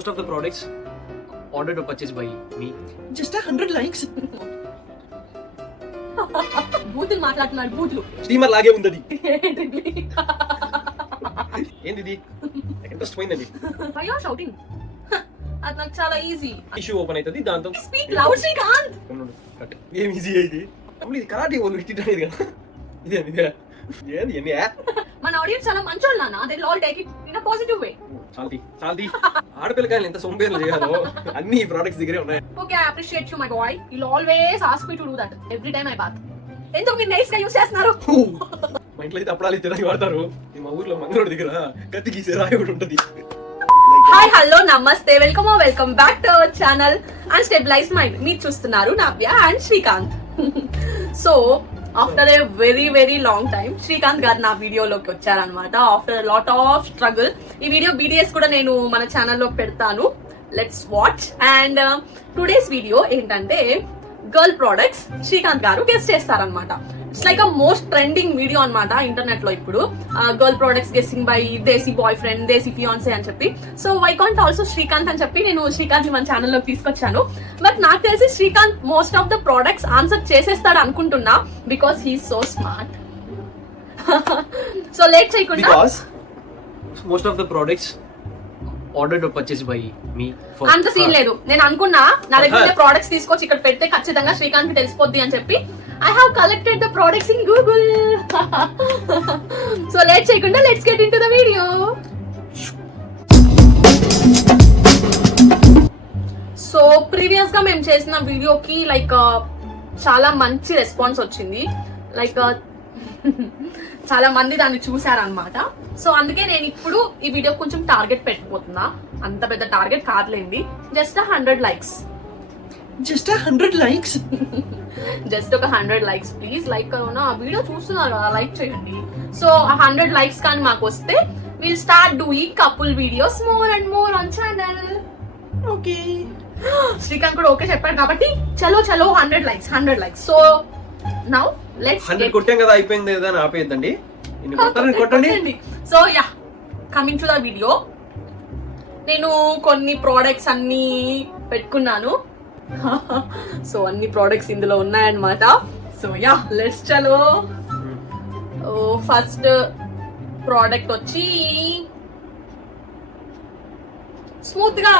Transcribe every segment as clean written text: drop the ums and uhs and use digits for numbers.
Most of the products ordered or purchased by me. Just 100 likes. బూతులు మాట్లాడుతున్నాడు బూతులు. Steamer లాగే ఉంది అది. ఏంది ఇంట్రెస్ట్ పోయిందండి. Why you are shouting? అది నాకు చాలా ఈజీ. ఇష్యూ ఓపెన్ అవుతుంది దాంతో స్పీక్ లౌడ్ శ్రీకాంత్. ఏం ఈజీ ఇది అప్పుడు ఇది కరాటే వాళ్ళు ఇట్టిట్టలేదు కదా ఇదే ఏంది ఏంది మన ఆడియన్స్ చాలా మంచోళ్ళు నాన్న. They will all take it in a positive way. చాలది ఆడపిల్లకాయలు ఎంత సొంబేర్లు చేయాలో అన్ని ఈ ప్రొడక్ట్స్ దగ్గరే ఉన్నాయి. Okay, I appreciate you my boy. You'll always ask me to do that every time I bath. ఎందుకు మీరు నైస్ గా యూస్ చేస్తున్నారు? మా ఇంట్లో అయితే అప్పడాలు తినడానికి వాడతారు. మా ఊర్లో మంగళూరు దగ్గర కత్తి గీసే రాయి ఒకటి ఉంటది. Hi hello namaste welcome back to our channel and stabilize mind. మీరు చూస్తున్నారు Navya and Srikanth. So after a very long time Srikanth garu నా వీడియోలోకి వచ్చారనమాట. After lot of struggle. ఈ వీడియో BDS కూడా నేను మన ఛానల్లో పెడతాను. Let's watch. And today's video ఏంటంటే girl products Srikanth garu guest చేస్తారనమాట. It's like a most trending video అనమాట ఇంటర్నెట్ లో ఇప్పుడు. Girl products guessing by desi boy friend, desi fiance అని చెప్పి. So why can't also Srikanth అని చెప్పి నేను శ్రీకాంత్ మన ఛానల్లోకి తీసుకొచ్చాను. బట్ నాకు తెలిసి Srikanth most of the products answer చేసేస్తాడు అనుకుంటున్నా, because he's so smart. So late చేయకుండా most of the products ordered or purchased by me. అంత సీన్ లేదు. నేను అనుకున్నా నా దగ్గర ప్రొడక్ట్స్ తీసుకొచ్చి ఇక్కడ పెడితే ఖచ్చితంగా శ్రీకాంత్ కి తెలిసిపోద్ది అని చెప్పి I have collected the products in Google. So let's చేయకుండా let's get into the video. So previous గా మేము చేసిన వీడియోకి లైక్ చాలా మంచి రెస్పాన్స్ వచ్చింది. లైక్ చాలా మంది దాన్ని చూసారనమాట. సో అందుకే నేను ఇప్పుడు ఈ వీడియో కొంచెం టార్గెట్ పెట్టిపోతున్నా. అంత పెద్ద టార్గెట్ కాదులేండి, just 100 likes. Just 100 likes. Just ఒక 100 likes ప్లీజ్. లైక్ నా వీడియో చూస్తున్నారు కదా, లైక్ చేయండి. సో 100 likes కానీ మాకు వస్తే will start doing couple videos more and more on channel. Okay. Srikanth కూడా ఓకే చెప్పాడు కాబట్టి చలో 100 likes. సో నౌ లెట్స్ 100 కొట్టాం కదా అయిపోయింది కదా అని ఆపేద్దండి. కొట్టండి. So yeah, coming to the video. నేను కొన్ని ప్రోడక్ట్స్ అన్ని పెట్టుకున్నాను. సో అన్ని ప్రోడక్ట్స్ ఇందులో ఉన్నాయన్నమాట. సో యా లెట్స్ చలో. ఫస్ట్ ప్రోడక్ట్ వచ్చి స్మూత్ గా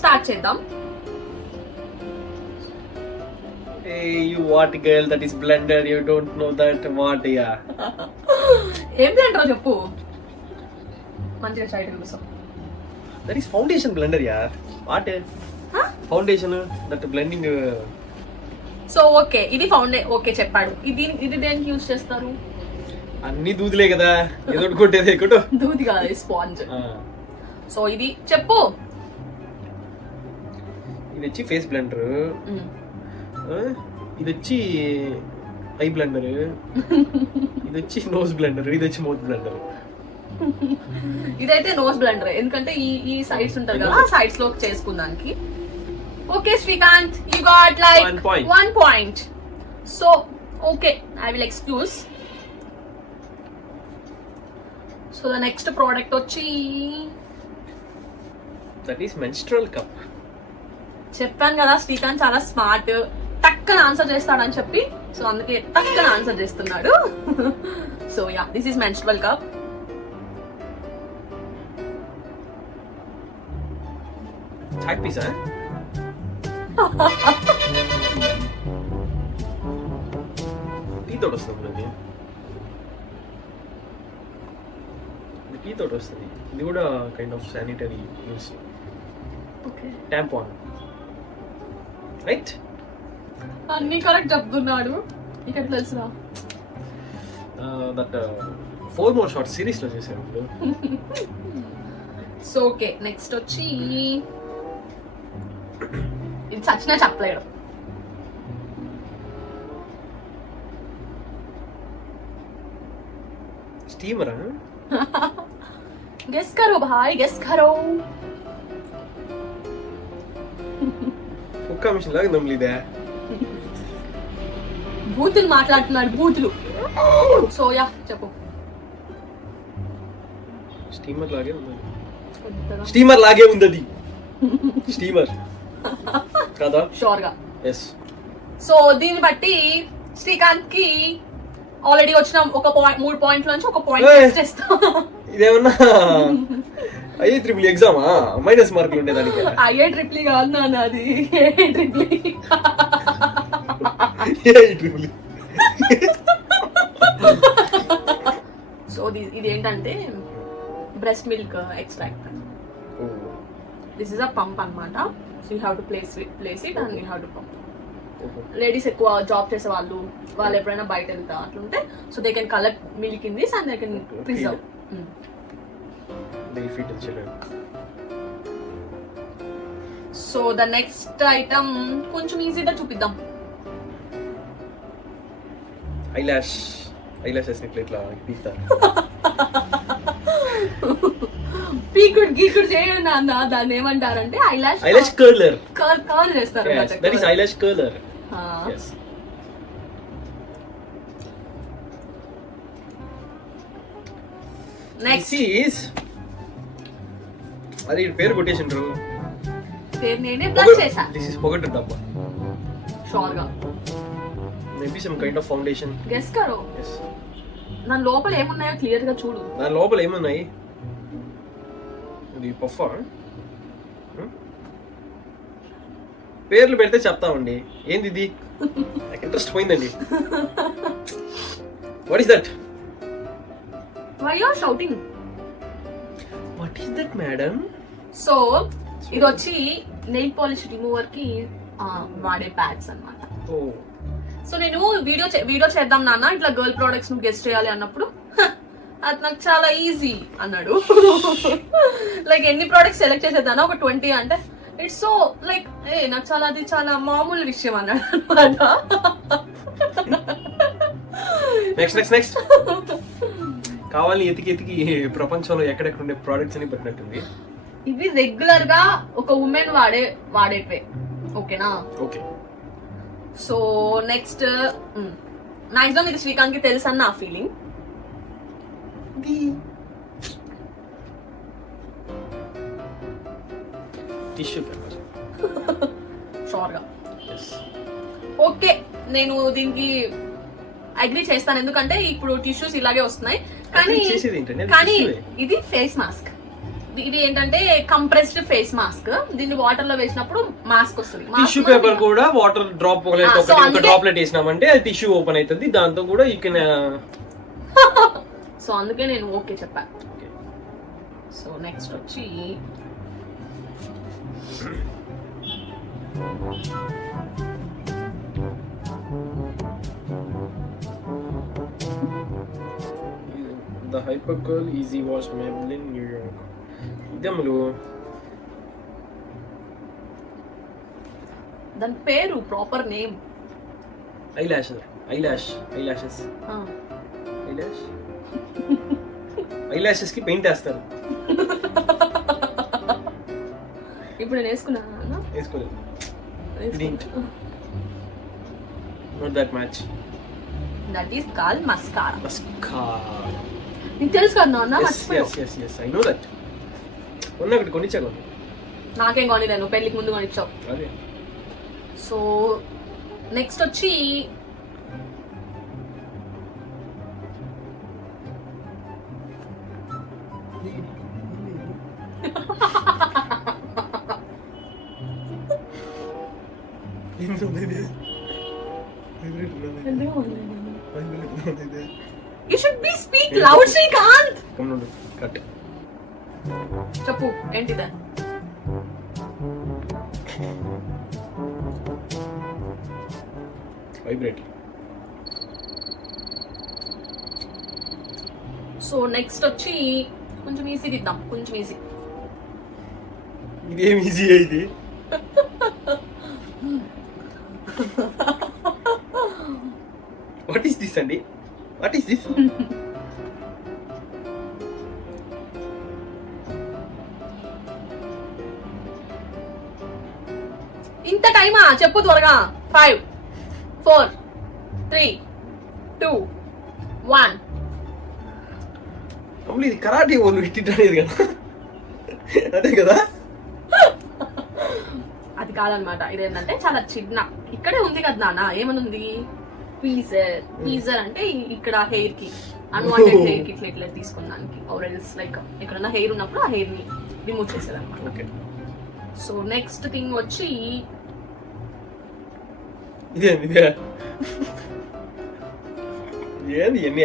స్టార్ట్ చేద్దాం. Hey, you what girl, that is blender, you don't know that what, yeah. ఏం బ్లెండర్ చెప్పు, మంచిగా సైడ్ కూర్చో. That is foundation blender, yeah. What? Foundation, that blending. So okay, ఇది okay చెప్పాడు. ఇది దేనికి యూజ్ చేస్తారు? అన్ని దూదిలే కదా, ఏదో ఒకటి కొట్టేది కొట్టు. దూది కాదు, స్పాంజ్. సో ఇది చెప్పు. ఇది వచ్చి ఫేస్ బ్లెండర్, ఇది వచ్చి ఐ బ్లెండర్, ఇది వచ్చి నోస్ బ్లెండర్, ఇది వచ్చి మౌత్ బ్లెండర్. ఇదైతే నోస్ బ్లెండర్, ఎందుకంటే ఈ సైడ్స్ ఉంటారు కదా, సైడ్స్ లో చేసుకుందానికి. Okay Srikanth, you got like 1 point. So okay, I will excuse. So the next product వచ్చి దట్ ఈస్ మెన్స్ట్రువల్ కప్. చెప్పాను కదా శ్రీకాంత్ చాలా స్మార్ట్, టక్కన ఆన్సర్ చేస్తాడని చెప్పి. సో అందుకే టక్కన ఆన్సర్ చేస్తున్నాడు. So yeah, this is menstrual cup. Chalk పీసా? టీ తోడు వస్తుంది అది, టీ తోడు వస్తుంది. ఇది కూడా kind of sanitary use. Okay, tampon, right? అన్ని కరెక్ట్ చెప్తున్నాడు. ఇక్కడ తెలుసురా, దట్ 4 more shots సిరీస్ లో చేశారు ఇప్పుడు. సో ఓకే, నెక్స్ట్ వచ్చి ఇది చచ్చినా చెప్పలేడు. స్టీమరా? గెస్ కరో భాయ్, గెస్ కరో. కుక్క మిషన్ లాగా నమ్మలేదా? బూతులు మాట్లాడుతున్నాడు, బూతులు. సో యా చెప్పు. స్టీమర్ లాగే ఉంది అది. స్టీమర్ కదా? షూర్ గా. ఎస్. సో దీన్ని బట్టి శ్రీకాంత్ కి ఆల్రెడీ వచ్చిన ఒక పాయింట్ 3 పాయింట్ల నుంచి ఒక పాయింట్ చేస్తా. ఇదేమన్నా IIEEE ఎగ్జామా? మైనస్ మార్కులు ఉండేదానికి. IIEEE కాదు నాన్న, అది IIEEE. సో ఇది ఏంటంటే breast milk extract. This is a pump అన్నమాట. So you have to place it and you have to pump. Ladies ఎక్కువ జాబ్ చేసే వాళ్ళు ఎప్పుడైనా బయట వెళ్తా అట్లుంటే so they can collect milk in this and they can preserve. So the next item కొంచెం ఈజీగా చూపిద్దాం. ఐలాషెస్ ఇట్లా పీకుతారు. పీకుడు గీకుడు చేయండి అన్న, దాన్ని ఏమంటారంటే ఐలాష్ కర్లర్. కర్ల్ చేస్తారు. That is eyelash curler. Yes. Next is అది పేరు కొట్టేసిండ్రు. పేరు నేనే బ్లష్ చేశా. This is పొగట్టు డబ్బా. షూర్ గా. Maybe some kind of foundation. Guess కరో. Yes. నా లోపల ఏమున్నాయో క్లియర్ గా చూడు. నా లోపల ఏమున్నాయి? ఇది పఫా. పేర్లు పెడితే చెప్తామండి. ఏంది ఇది? నాకు ఇంట్రెస్ట్ పోయిందండి. What is that? Why you are shouting? What is that, madam? So ఇది వచ్చి నెయిల్ పాలిష్ రిమూవర్ కి వాడే ప్యాడ్స్ అన్నమాట. Oh. సో నేను వీడియో చేద్దాం నాన్న ఇట్లా గర్ల్ ప్రొడక్ట్స్ ను గెస్ట్ చేయాలి అన్నప్పుడు అది నాకు చాలా ఈజీ అన్నాడు. లైక్ ఎన్ని ప్రొడక్ట్స్ సెలెక్ట్ చేసేదానా ఒక 20 అంటే ఇట్స్ సో లైక్ నాకు అది చాలా మామూలు విషయం అన్నాడు అనమాట. నెక్స్ట్ కావాలి ఎతికి ప్రపంచంలో ఎక్కడెక్కడ ఉండే ప్రోడక్ట్స్ అని పెట్టినట్టుంది. ఇవి రెగ్యులర్ గా ఒక ఉమెన్ వాడేటివే. ఓకేనా? ఓకే. సో నెక్స్ట్ మాక్సిమం ఇది శ్రీకాంత్ కి తెలుసు అన్న నా ఫీలింగ్. Tissue paper. షూర్ గా. ఓకే, నేను దీనికి అగ్రీ చేస్తాను ఎందుకంటే ఇప్పుడు టిష్యూస్ ఇలాగే వస్తున్నాయి. కానీ ఇది ఫేస్ మాస్క్. ఇది ఏంటంటే కంప్రెస్డ్ ఫేస్ మాస్క్. దీన్ని వాటర్ లో వేసినప్పుడు మాస్క్ వస్తుంది. టిష్యూ పేపర్ కూడా వాటర్ డ్రాప్ ఒక డ్రాప్లెట్ వేసినామంటే అది టిష్యూ ఓపెన్ అవుతుంది. దాంతో కూడా యూ కెన్. సో అందుకే నేను ఓకే చెప్పా. సో నెక్స్ట్ వచ్చి The Hypercurl Easy Wash Maybelline New York. ఇదమ్ములు దాని పేరు ప్రాపర్ నేమ్ ఐలాషెస్ కి పెయింట్ వేస్తారు. ఇప్పుడు నేను వేసుకోలేదు. Not that much. That is called mascara. Mascara. నీకు తెలుసు కదా నాన్న? Yes, I know that. ఒకటి కొనిచ్చాను. నాకేం కొనిదే, నువ్వు పెళ్ళికి ముందు కొనిచ్చావు. అదే. సో నెక్స్ట్ వచ్చి You should be speak loud, Srikanth. Come on, cut. చెప్పు ఏంటిదే? Vibrate. సో నెక్స్ట్ వచ్చి కొంచెం ఈజీ ఇద్దాం. కొంచెం ఈజీ. ఇదేం ఈజీ ఇది? What is this, Andy? What is this? ఇంత టైమా? చెప్పు త్వరగా. 5 4 3 2 1. అమ్ములు ఇది కరాటే వాళ్ళు ఇట్టిట్టలేదు కదా? అదే కదా? ఇది కాదనమాట. ఇదేంటంటే చాలా చిన్న, ఇక్కడే ఉంది కదా నాన్న, ఏమని ఉంది, పీజర్ అంటే ఇక్కడ హెయిర్ కి అన్వాంటెడ్ హెయిర్ కి ఇట్లా ఇట్లా తీసుకున్నానికి, ఆరెల్స్ లైక్ ఎక్కడన్నా హెయిర్ ఉన్నప్పుడు ఆ హెయిర్ ని రిమూవ్ చేసేదన్నమాట. ఓకే. సో నెక్స్ట్ థింగ్ వచ్చి ఇదే ఏంది ఎన్ని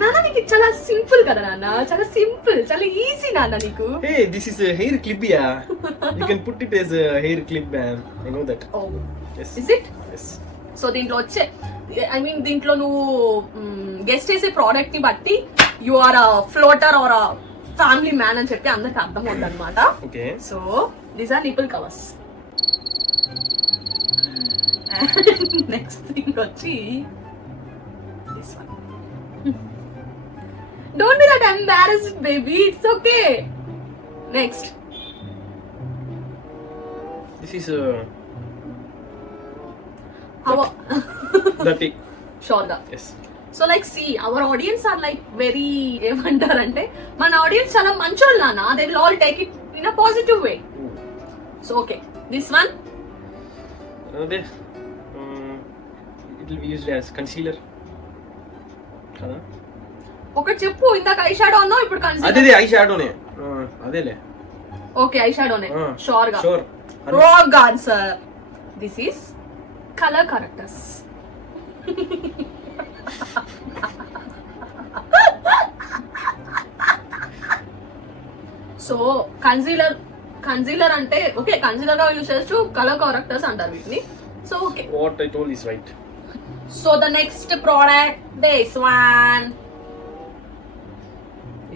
నాన్న నీకు చాలా సింపుల్ కదా నాన్న, చాలా సింపుల్, చాలా ఈజీ నాన్న నీకు. Hey this is hair clip yeah, you can put it as hair clip ma'am, I know that. Oh yes is it? yes. So దీంట్లో వచ్చే ఐ మీన్ దీంట్లో నువ్వు గెస్ట్ చేసే ప్రోడక్ట్ ని బట్టి you are a floater or a family man అని చెప్పి అందరికి అర్థం అవుతుంది అనమాట. Okay. So these are nipple covers. Next thing వచ్చి this one. Don't be that embarrassed baby, it's okay. Next. This is Our dirty. sure ga. Yes. So like see, our audience are like very ఏమంటారంటే మన audience చాలా మంచోళ్ళు నాన్న, they will all take it in a positive way. So okay, this one Another it will be used as concealer. కదా? ఒకటి చెప్పు, ఇందాక eye shadow అన్నావు, ఇప్పుడు అదే కన్సిడర్. ఐ షాడోనే. అదేలే. ఓకే ఐ షాడోనే షూర్ గా. Sure. Wrong answer. This is colour correctors. So concealer అంటే ఓకే, కన్సీలర్ గా యూజ్ చేయొచ్చు, కలర్ కరెక్టర్స్ అంటారు వీటిని. So okay, what I told is right. So the next product this one.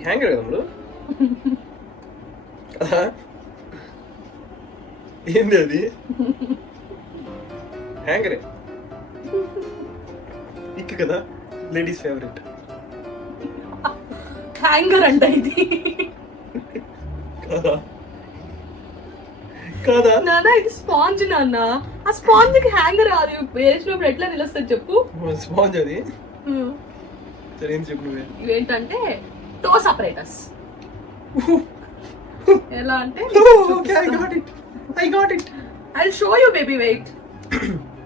Hanger కదా ఇప్పుడు. కదా? ఏంది అది? హ్యాంగరే ఇక్ కదా, లేడీస్ ఫేవరెట్. హ్యాంగర్ అంట ఇది. కదా కదా నాన్న ఇది స్పాంజ్ నాన్న, ఆ స్పాంజ్ కి హ్యాంగర్ కాదు, వేసినప్పుడు ఎట్లా నిలుస్తుంది చెప్పు. స్పాంజ్ అది. సరే ఏం చెప్పు నువ్వే. ఇవేంటంటే టో సపరేటర్స్. ఎలా అంటే okay, I got it. I'll show you baby, wait.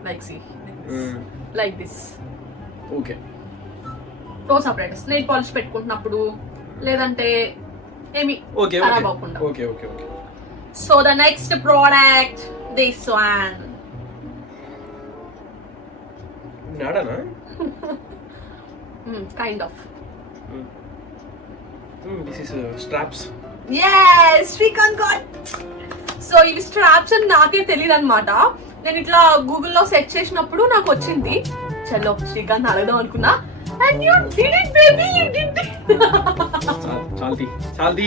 Like see, like this. Okay. Toe separators, nail polish పెట్టుకుంటున్నప్పుడు లేదంటే ఏమి ఓకే ఖరాబ్ అవ్వకుండా. Okay okay okay. So the next product this one. నాడానా? Kind of. This is straps. yes Srikanth got. సో ఇవి straps అని నాకే తెలియదు అనమాట. నేను ఇట్లా గూగుల్లో సెర్చ్ చేసినప్పుడు నాకు వచ్చింది. చలో శ్రీకాంత్ అడగదాం అనుకున్నా, and you did it baby, you did it. చాల్ది.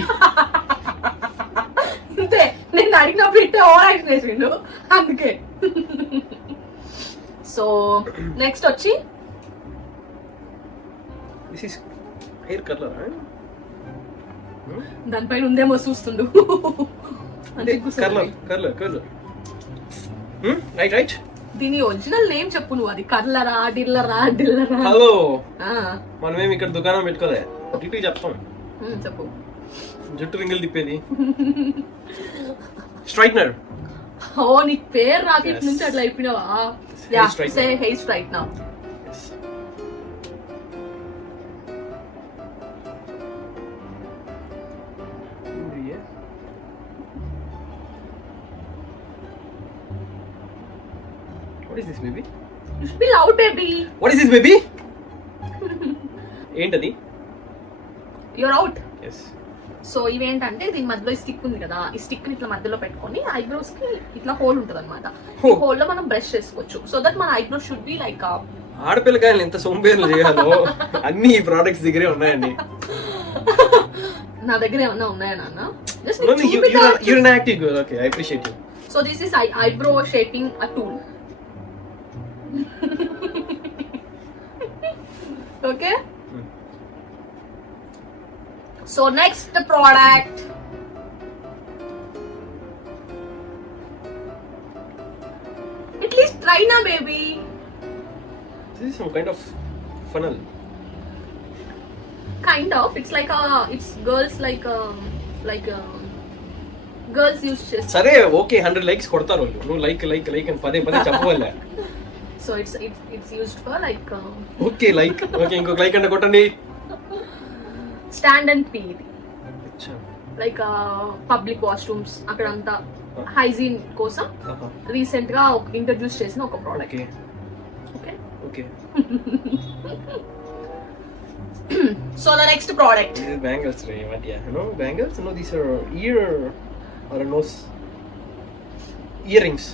అంతే, నేను అడిగినప్పుడు ఇట్లా ఓవర్ యాక్షన్ చేసిండు అందుకే. సో నెక్స్ట్ వచ్చి దిస్ ఇస్ హెయిర్ కలర్. దానిపైన ఉందేమో చూస్తుండు. కర్లర్. రైట్. దీని ఒరిజినల్ నేమ్ చెప్పు నువ్వు. అది కర్లరా, డిల్లరా? హలో, మనమేమి ఇక్కడ దుకాణం పెట్టుకోలే, ఇటు చెప్తాం. చెప్పు. జుట్టు రింగులు తిప్పేది. స్ట్రైట్నర్. ఓ నీ పేరు రాక ఇటు నుంచి అట్లా అయిపోయినావా? Yeah, say hair straightener. What is this baby? You should be loud baby. What is this baby? ఏంటది? You're out. Yes. సో ఇవేంటంటే దీని మధ్యలో స్టిక్ ఉంది కదా, ఈ స్టిక్ ని ఇట్లా మధ్యలో పెట్టుకొని ఐబ్రోస్ కి ఇట్లా హోల్ ఉంటది అనమాట. ఈ హోల్ లో మనం బ్రష్ చేసుకోవచ్చు. సో దట్ మన ఐబ్రోస్ షుడ్ బి లైక్. ఆడపిల్లకాయలు ఎంత సోంబేర్లు చేయాలో అన్ని ఈ ప్రొడక్ట్స్ దగ్గరే ఉన్నాయండి. నా దగ్గర ఏమన్నా ఉన్నాయా నాన్న? You're an active girl. Okay, I appreciate you. So this is eyebrow shaping a tool. Okay. So next product. At least try na baby. This is some kind of funnel. Kind of. It's like it's girls like girls use చేస్తారు. సరే okay 100 likes కొడతారు వాళ్ళు, నువ్వు like like like అని పదే పదే చెప్పవల్లే. So it's used for like okay like okay ఇంకొక లైక్ అంటే కొట్టండి. Stand and pee, like public washrooms అక్కడంతా హైజీన్ కోసం రీసెంట్ గా ఇంట్రడ్యూస్ చేసిన ఒక product. Okay okay so the next product bangles రే మధ్య no bangles no these are ear or nose earrings.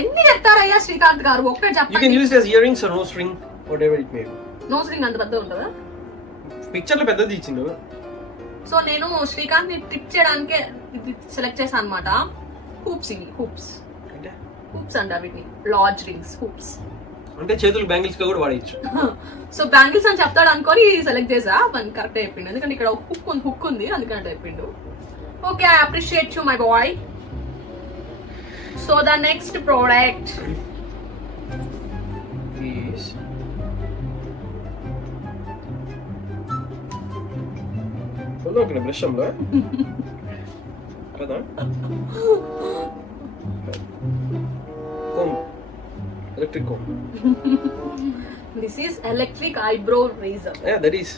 ఎన్ని చెప్తారయ్యా శ్రీకాంత్ గారు, ఒక్కటి యూ కెన్ చెప్పండి. Use as earrings or nose ring whatever it may be. Nose ring అంత పెద్ద ఉంటుందా? Picture లో పెద్దది ఇచ్చిండు. సో నేను శ్రీకాంత్ ని ట్రిప్ చేయడానికే ఇది సెలెక్ట్ చేశాను అనమాట. హూప్స్, ఇవి హూప్స్, అంటే హూప్స్ అంట వీటిని, లార్జ్ రింగ్స్ హూప్స్. అంటే చేతులు బ్యాంగిల్స్ గా కూడా వాడేయచ్చు. సో బ్యాంగిల్స్ అని చెప్తాడు అనుకొని సెలెక్ట్ చేసా, మన కరెక్ట్ చెప్పిండు. ఎందుకంటే ఇక్కడ హుక్ ఉంది అందుకని చెప్పిండు. Okay, I appreciate you my boy. So the next product Please. Follow ఇక్కడ బ్రష్ అమ్లా కదా comb, electric comb. This is electric eyebrow razor. Yeah, that is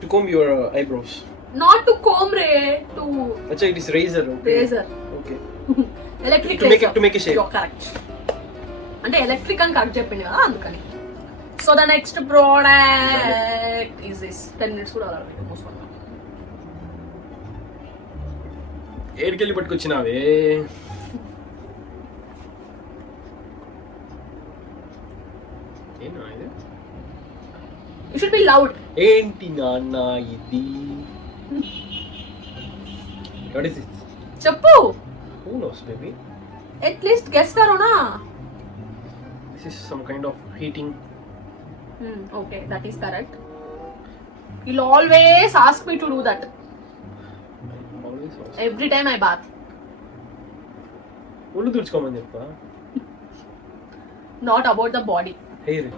to comb your eyebrows. Not to comb ray, to Acha, it is razor. Okay. Razor. Okay. Electric To make a shape. Correct, అంటే electric అని correct చెప్పింది కదా అందుకని. So the next product is this. 10 minutes కూడా అలా మూసుకున్నాం. ఏడికెళ్ళి పట్టుకొచ్చినావే. ఏనా ఇది? You should be loud. ఏంటి నాన్న ఇది? What is it? చెప్పు. Who knows, baby? At least guess కరో నా. This is some kind of heating. Okay, that is correct. You'll always ask me to do that Always was. every time I bath. ఒళ్ళు తుడుచుకోమని చెప్పా. Not about the body. Hair.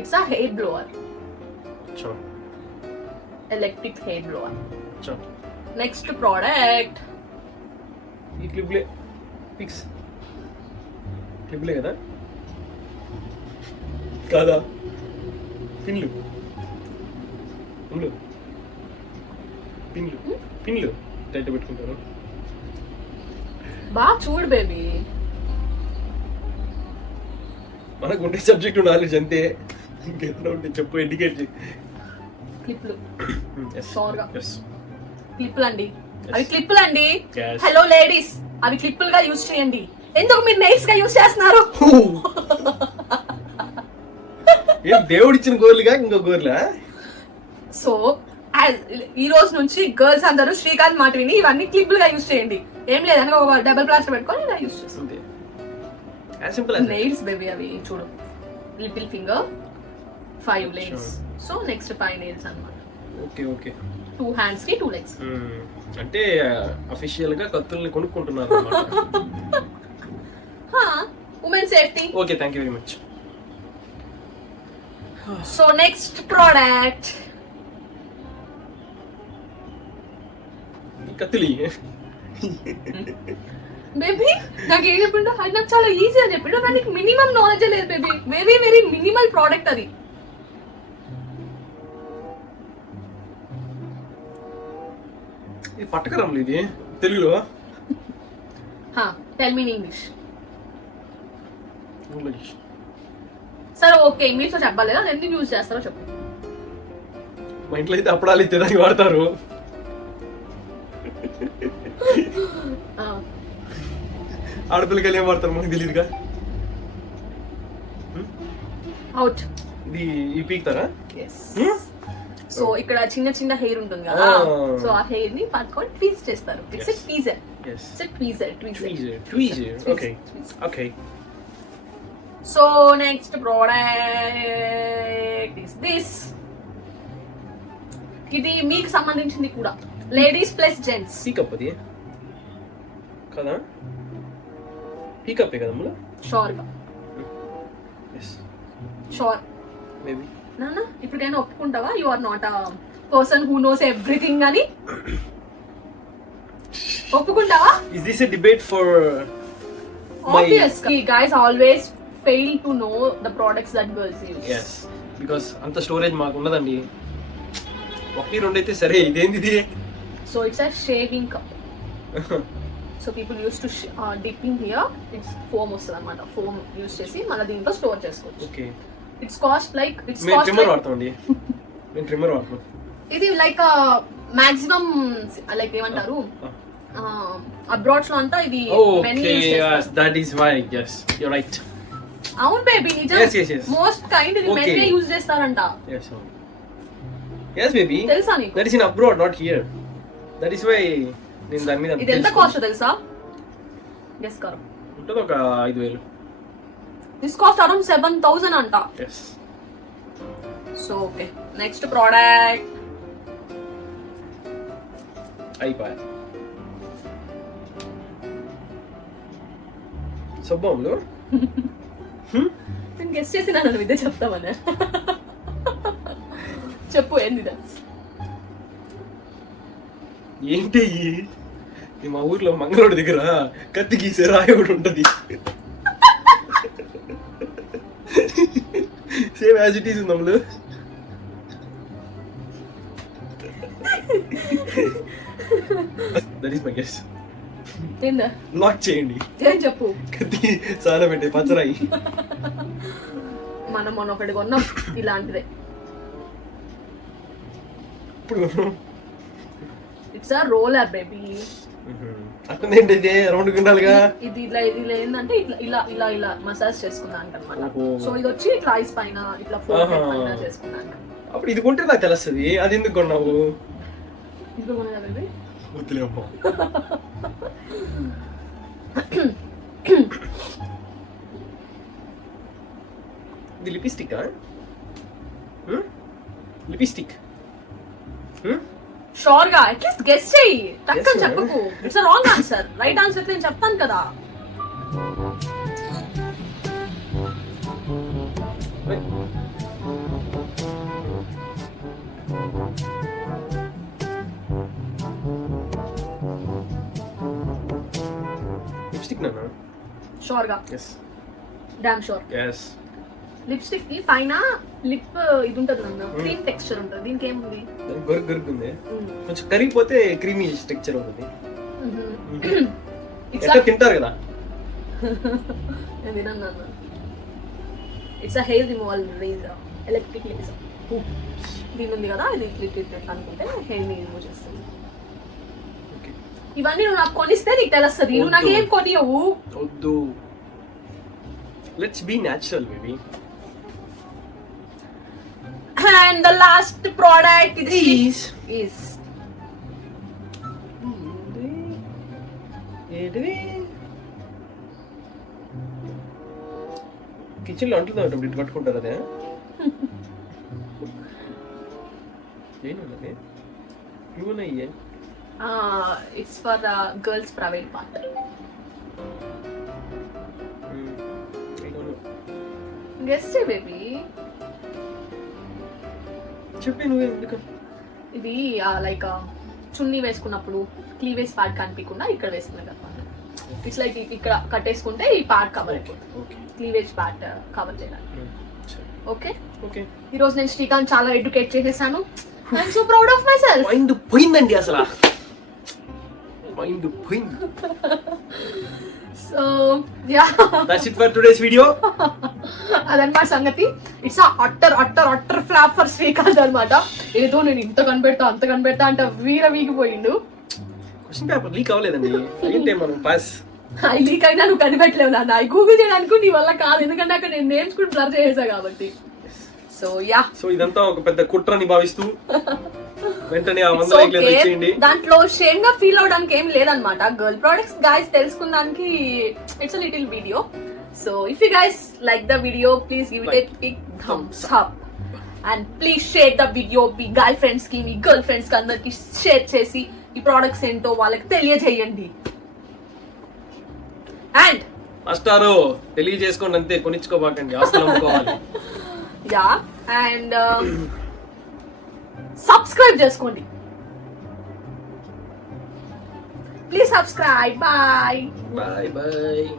It's a hair blower. చో Electric hair blower. చో Next product. ఈ క్లిప్లే fix క్లిప్లే కదా కాదా? పిన్లు పిన్లు పిన్లు పిన్లు టైట్ పెట్టుకుంటారు. బా చూడు బేబీ. మనకు ఉండే సబ్జెక్ట్ నాలెడ్జ్ అంతే, ఇంకేదైనా ఉంటే చెప్పు, ఇండికేట్ చేయి. క్లిప్లు. Yes. Sorry. Yes. క్లిప్లు అండి, Yes. అవి క్లిప్లు అండి. Yes. హలో లేడీస్, అవి క్లిప్పులుగా యూజ్ చేయండి. ఎందుకు మీరు నెయిల్స్ గా యూజ్ చేస్తున్నారు? ఏం దేవుడిచ్చిన గోర్లుగా ఇంకో గోర్లా? సో ఈ రోజు నుంచి గర్ల్స్ అందరూ శ్రీకాంత్ మాట విని ఇవన్నీ క్లిప్పులుగా యూజ్ చేయండి. ఏం లేదని ఒక డబుల్ ప్లాస్టర్ పెట్టుకొని ఇలా యూజ్ చేస్తుంది. As simple as nails baby, అవి చూడు, little finger 5 legs. So next 5 nails అన్నమాట. Okay okay. 2 hands కి 2 legs. అంటే అఫీషియల్ గా కత్తుల్ని కొనుక్కుంటున్నారు అన్నమాట. Women safety. Okay, thank you very much. So next product కత్తులి. బేబీ నాకు ఏం చెప్పిండు, అది నాకు చాలా ఈజీ అని చెప్పిండు, కానీ నీకు మినిమం నాలెడ్జ్ లేదు baby. Very very minimal product అది. ఇది పట్టకరం ఇది తెలుగులో. Tell me in English. English సరే ఓకే, ఇంగ్లీష్ లో చెప్పాలేదా, ఎందుకు యూజ్ చేస్తారో చెప్పు. మా ఇంట్లో అయితే అప్పడాలు అయితే దానికి వాడతారు. ఆడపిల్లకి ఏం వాడతారు మనకు తెలియదుగా. అవుట్. ఇది ఈ పీక్తారా? సో ఇక్కడ చిన్న చిన్న హెయిర్ ఉంటుంది కదా, సో ఆ హెయిర్ ని పట్టుకొని ట్వీస్ట్ చేస్తారు. It's a tweezer. Yes. It's a tweezer. Tweezer. Okay. Okay. So next product is this. ఇది మీకు సంబంధించింది కూడా, లేడీస్ ప్లస్ జెంట్స్. పీకప్ అది కదా? పీకప్ కదా ముల? షూర్ గా. Yes. షూర్. Maybe. నాన్న ఇప్పటికైనా ఒప్పుకుంటావా you are not a person who knows everything అని? ఒప్పుకుంటావా? Is this a debate for my... Obviously, guys always fail to know the products that girls use. Yes, because అంత storage మాకు ఉన్నదండి. 1-2 అయితే సరే, ఇదేంది ఇది? So it's a shaving cup. So people used to dip in here. It's foam వస్తుంది అన్నమాట. Foam use చేసి మళ్ళీ దీంట్లో స్టోర్ చేసుకోవచ్చు. ఓకే. It's cost like మేము ట్రిమ్మర్ వాడతామండి. మేము ట్రిమ్మర్ వాడతాం. ఇది లైక్ మాక్సిమం లైక్ ఏమంటారు అబ్రాడ్స్ లో అంతా ఇది okay, yes, that is why. Yes, you're right. అవును బేబీ, నిజం. Yes. మోస్ట్ కైండ్ ఇది Okay. మెన్నే యూజ్ చేస్తారంట. Yes baby. తెలుసా నీకు? That is in abroad, not here. That is why నేను దాని మీద ఇది ఎంత కాస్ట్ తెలుసా? గెస్ కరో. ఉంటుంది ఒక 5,000. దిస్ కాస్ట్ అరౌండ్ 7,000 అంట. Yes. So okay, next product అయిపోయా. సబ్బులు నేను గెస్ చేసిన నన్ను ఇదే చెప్తామనే. చెప్పు ఏంది ఇది? ఏంటి మా ఊర్లో మంగళోడి దగ్గర కత్తి గీసే రాయి ఒకటి ఉంటది. సేమ్ యాజ్ ఇట్ ఈస్ ఉందమ్ములు. That is my guess. ఏందా? లాక్ చేయండి. ఏం చెప్పు? కత్తి చాలా పెట్టే పచ్చరాయి. మనం మొన్న ఒకటి కొన్నాం ఇలాంటిదే. ఇప్పుడు ఇట్స్ అ రోలర్ బేబీ. అట్లేంటి ఇది రౌండ్ గుండాలిగా? ఇది ఇలా ఏంటంటే ఇట్లా ఇలా ఇలా ఇలా మసాజ్ చేసుకున్నా అంటన్నమాట. ఓహో. సో ఇది వచ్చి ఇట్లా ఐస్ పైన ఇట్లా ఫోర్ పైన చేసుకున్నాను. అప్పుడు ఇది కొంటే నాకు తెలుస్తుంది. అది ఎందుకు కొన్నావు? ఇది కొన్నా బేబీ. వద్దులేమ్మా. ఇది లిప్స్టిక్. లిప్స్టిక్ షూర్ గా అట్లీస్ట్ గెస్ చెయ్యి. టక్కని Yes, చెప్పకు. It's a wrong answer. Right answer నేను చెప్తాను కదా. లిప్స్టిక్ నానా? షూర్ గా. Yes. Damn sure. Yes. Lipstick కి పైన లిప్ ఇది ఉంటది అన్న, క్రీమ్ టెక్స్చర్ ఉంటది. దీనికి ఏముంది? గొరుగు గొరుగుంది. కొంచెం కరిగిపోతే క్రీమీ టెక్స్చర్ ఉంటుంది. ఎట్లా తింటారు కదా. నేను తినను. It's a hair removal razor, electric razor. దీని ఉంది కదా, ఇది ట్రీట్మెంట్ అనుకుంటే హెయిర్ ని రిమూవ్ చేస్తుంది. ఇవన్నీ నువ్వు నాకు కొనిస్తే నీకు తెలుస్తుంది. నువ్వు నాకేం కొనియవు. వద్దు. Let's be natural baby. And the last product is kitchen లో అంటున్నా ఇటు కట్టుకుంటారు. అదే ఏంటంటే ఇవన్నయ్యే. it's for the girls private part. Guess it baby. చెప్పి నువ్వే ఎందుకు? ఇది లైక్ చున్నీ వేసుకున్నప్పుడు క్లీవేజ్ పార్ట్ కనిపించకుండా ఇక్కడ వేసుకున్నాను అనమాట. ఇట్స్ లైక్ ఇక్కడ కట్టేసుకుంటే ఈ పార్ట్ కవర్ అయిపోతుంది. క్లీవేజ్ పార్ట్ కవర్ చేయడానికి. Okay okay. ఈ రోజు నేను శ్రీకాంత్ చాలా ఎడ్యుకేట్ చేసేసాను. I'm so proud of my self. Mind పోయిందండి అసలు. మైండ్ పోయింది. So yeah, that's it for today's video. అదన్నమాట సంగతి. It's utter flop for Srikanth అనమాట. ఏదో నేను ఇంత కనిపెడతా అంత కనిపెడతా అంటే వీగిపోయిండు. క్వశ్చన్ పేపర్ లీక్ అవ్వలేదండి. అయితే మనం పాస్. ఐ లీక్ అయినా నువ్వు కనిపెట్టలేవు నాన్న. ఐ గూగుల్ చేయడానికి నీ వల్ల కాదు, ఎందుకంటే అక్కడ నేను నేమ్స్ కూడా బ్లర్ చేసా కాబట్టి. సో యా, సో ఇదంతా ఒక పెద్ద కుట్రని భావిస్తూ వెంటనే ఆ 100 లైక్లు ఇచ్చేయండి. దాంట్లో షేమ్ గా ఫీల్ అవడానికి ఏం లేదనమాట. గర్ల్ ప్రొడక్ట్స్ గైస్ తెలుసుకున్నానికి it's a little video. So if you guys like the video please give it a big thumbs up and please share the video మీ గర్ల్ ఫ్రెండ్స్ కి, మీ గర్ల్ ఫ్రెండ్స్ కి అందరికి share చేసి ఈ products ఏంటో వాళ్ళకి తెలియజేయండి. అండ్ మాస్టారు తెలియజేసుకోండి అంతే, కొనిచ్చుకోబాకండి, ఆస్తులు అమ్ముకోవాలి. యా, అండ్ సబ్స్క్రైబ్ చేసుకోండి. Please subscribe. Bye. Bye bye.